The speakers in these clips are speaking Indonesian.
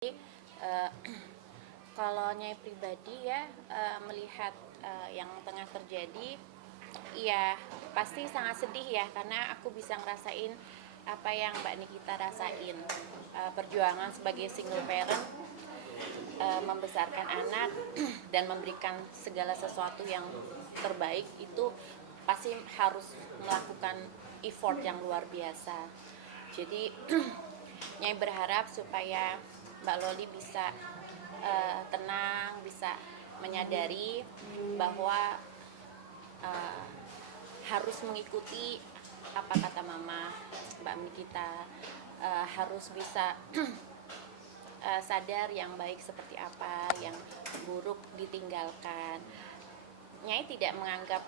Jadi, eh, kalau Nyai pribadi ya melihat yang tengah terjadi, ya pasti sangat sedih ya karena aku bisa ngerasain apa yang Mbak Nikita rasain. Perjuangan sebagai single parent, membesarkan anak dan memberikan segala sesuatu yang terbaik itu pasti harus melakukan effort yang luar biasa. Jadi Nyai berharap supaya Mbak Loli bisa tenang, bisa menyadari bahwa uh, harus mengikuti apa kata Mama Mbak Nikita, harus bisa sadar yang baik seperti apa, yang buruk ditinggalkan. Nyai tidak menganggap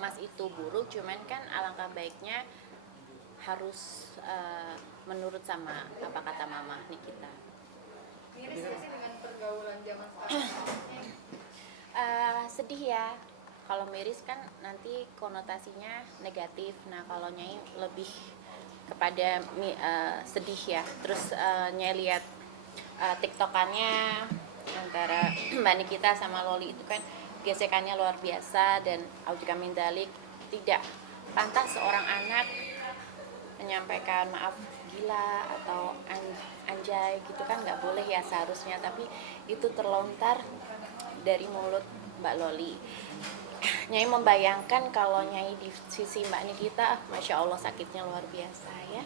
Mas itu buruk, cuman kan alangkah baiknya harus menurut sama apa kata Mama Nikita. Miris gak sih dengan pergaulan zaman sekarang? Sedih ya. Kalau miris kan nanti konotasinya negatif. Nah kalau Nyai lebih kepada sedih ya. Terus Nyai lihat tiktokannya antara Mbak Nikita sama Loli itu kan gesekannya luar biasa, dan auzubillahi min dzalik, tidak pantas seorang anak menyampaikan maaf gila atau anjay gitu kan, nggak boleh ya seharusnya, tapi itu terlontar dari mulut Mbak Loli. Nyai membayangkan kalau Nyai di sisi Mbak Nikita, Masya Allah sakitnya luar biasa ya.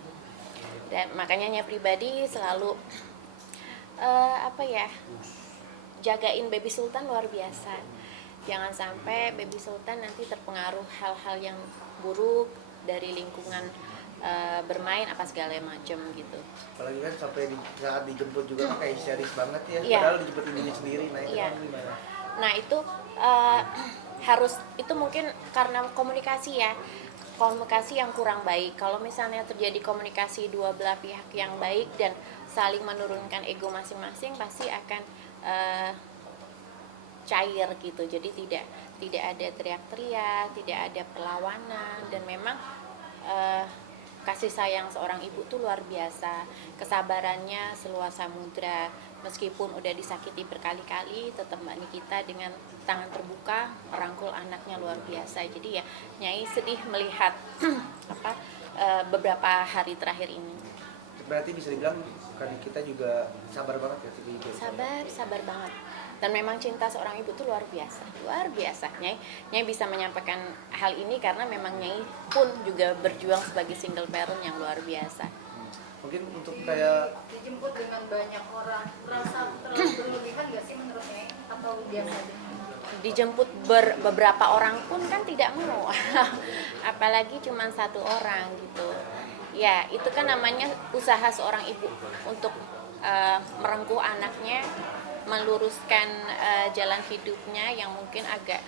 Dan makanya Nyai pribadi selalu jagain Baby Sultan luar biasa. Jangan sampai Baby Sultan nanti terpengaruh hal-hal yang buruk dari lingkungan bermain apa segala macam gitu. Apalagi kan sampai saat dijemput juga kan kayak histeris banget ya, Iya. Padahal dijemput dirinya sendiri. Nah itu Iya. gimana? Nah itu harus, itu mungkin karena komunikasi ya, komunikasi yang kurang baik. Kalau misalnya terjadi komunikasi dua belah pihak yang baik dan saling menurunkan ego masing-masing, pasti akan cair gitu. Jadi tidak ada teriak-teriak, tidak ada perlawanan, dan memang kasih sayang seorang ibu tuh luar biasa. Kesabarannya seluas samudra. Meskipun udah disakiti berkali-kali, tetap Mbak Nikita dengan tangan terbuka merangkul anaknya luar biasa. Jadi ya Nyai sedih melihat beberapa hari terakhir ini. Berarti bisa dibilang kan kita juga sabar banget ya sih. Sabar banget. Dan memang cinta seorang ibu itu luar biasa. Nyai bisa menyampaikan hal ini karena memang Nyai pun juga berjuang sebagai single parent yang luar biasa. Mungkin untuk kayak Dijemput dengan banyak orang, merasa terlalu berlebihan gak sih menurut Nyai? Atau biasa aja? Dijemput beberapa orang pun kan tidak mau. Apalagi cuma satu orang gitu. Ya, itu kan namanya usaha seorang ibu untuk merengkuh anaknya, meluruskan jalan hidupnya yang mungkin agak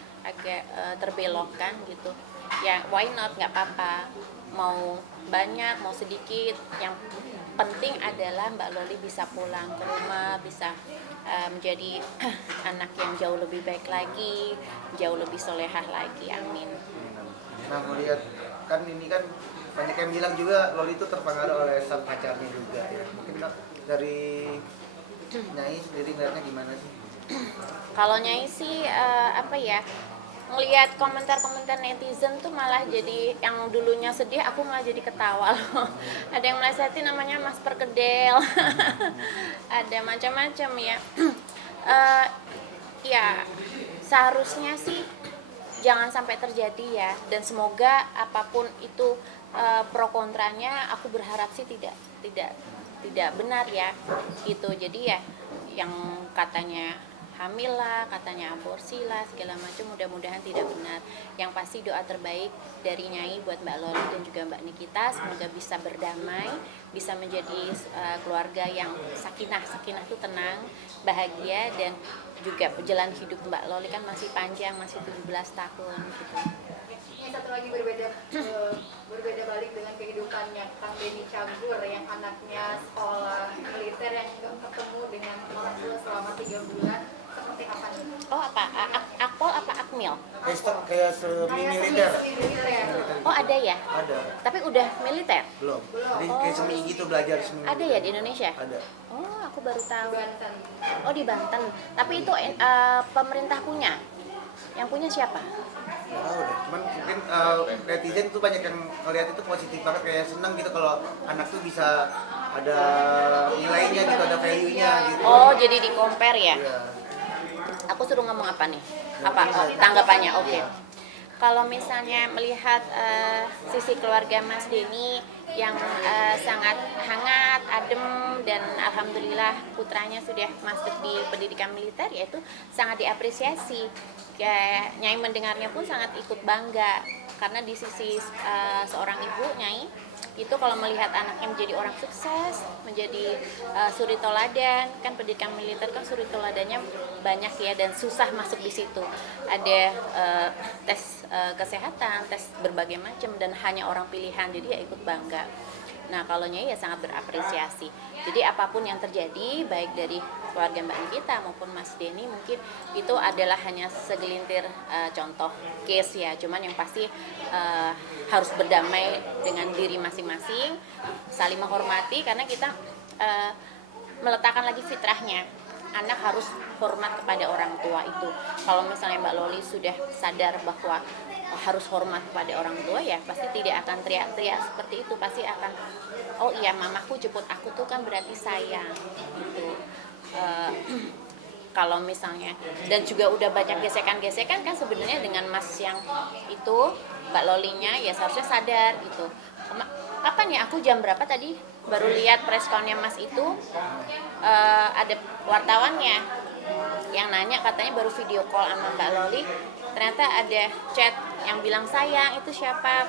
terbelokkan gitu. Ya, why not, nggak apa-apa. Mau banyak, mau sedikit, yang penting adalah Mbak Loli bisa pulang ke rumah, bisa menjadi anak yang jauh lebih baik lagi, jauh lebih solehah lagi. Amin. nah melihat kan ini kan banyak yang bilang juga Loli itu terpengaruh oleh sang pacarnya juga ya. Mungkin dari Nyai sendiri ngeliatnya gimana sih? Kalau Nyai sih ngelihat komentar-komentar netizen tuh malah jadi, yang dulunya sedih aku malah jadi ketawa loh. Ada yang melesetin namanya Mas Perkedel. Ada macam-macam ya. Ya seharusnya sih jangan sampai terjadi ya, dan semoga apapun itu pro kontranya, aku berharap sih tidak benar ya gitu. Jadi ya yang katanya hamil lah, katanya aborsi lah, segala macam, mudah-mudahan tidak benar. Yang pasti doa terbaik dari Nyai buat Mbak Loli dan juga Mbak Nikita, semoga bisa berdamai, bisa menjadi keluarga yang sakinah itu tenang, bahagia, dan juga jalan hidup Mbak Loli kan masih panjang, masih 17 tahun gitu. Ini satu lagi berbeda balik dengan kehidupannya Kang Denny Cagur yang anaknya sekolah militer yang nggak ketemu dengan orang tua selama 3 bulan. Seperti apa nih? Oh apa? Akpol apa Akmil? kayak semi militer. militer. Oh ada ya? Ada. Tapi udah militer? Belum. Jadi Oh. kayak semi gitu belajar semi. Ada ya di Indonesia? Ada. Oh aku baru tahu. Banten. Oh di Banten. Tapi itu pemerintah punya? Yang punya siapa? Nggak tahu deh. Cuman mungkin netizen tuh banyak yang ngeliat itu positif banget, kayak seneng gitu kalau anak tuh bisa ada nilainya gitu, ada value-nya gitu. Oh jadi di compare ya? Iya. Aku suruh ngomong apa nih? Apa tanggapannya? Oke. Iya. Kalau misalnya melihat sisi keluarga Mas Denny yang sangat hangat, adem, dan alhamdulillah putranya sudah masuk di pendidikan militer, yaitu sangat diapresiasi. Kayak Nyai mendengarnya pun sangat ikut bangga karena di sisi seorang ibu Nyai itu kalau melihat anaknya menjadi orang sukses, menjadi suri toladan, kan pendidikan militer kan suri toladannya banyak ya dan susah masuk di situ. Ada tes kesehatan, tes berbagai macam dan hanya orang pilihan, jadi ya ikut bangga. Nah kalau Nyai ya sangat berapresiasi. Jadi apapun yang terjadi, baik dari keluarga Mbak Nikita maupun Mas Denny, mungkin itu adalah hanya segelintir contoh case ya. Cuman yang pasti harus berdamai dengan diri masing-masing, saling menghormati karena kita meletakkan lagi fitrahnya. Anak harus hormat kepada orang tua itu. Kalau misalnya Mbak Loli sudah sadar bahwa harus hormat kepada orang tua, ya pasti tidak akan teriak-teriak seperti itu. Pasti akan, oh iya mamaku jemput aku tuh kan berarti sayang gitu. Kalau misalnya, dan juga udah banyak gesekan-gesekan kan sebenarnya dengan Mas yang itu, Mbak Lolinya ya seharusnya sadar gitu. Kapan ya, aku jam berapa tadi baru lihat preskonnya Mas itu, ada wartawannya yang nanya, katanya baru video call sama Mbak Loli, ternyata ada chat yang bilang sayang itu siapa,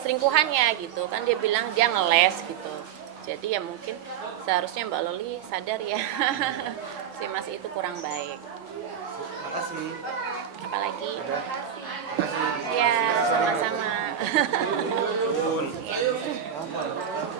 selingkuhannya gitu kan, dia bilang dia ngeles gitu. Jadi ya mungkin seharusnya Mbak Loli sadar ya si Mas itu kurang baik. Makasih. Apalagi? Udah. Makasih. Ya sama-sama.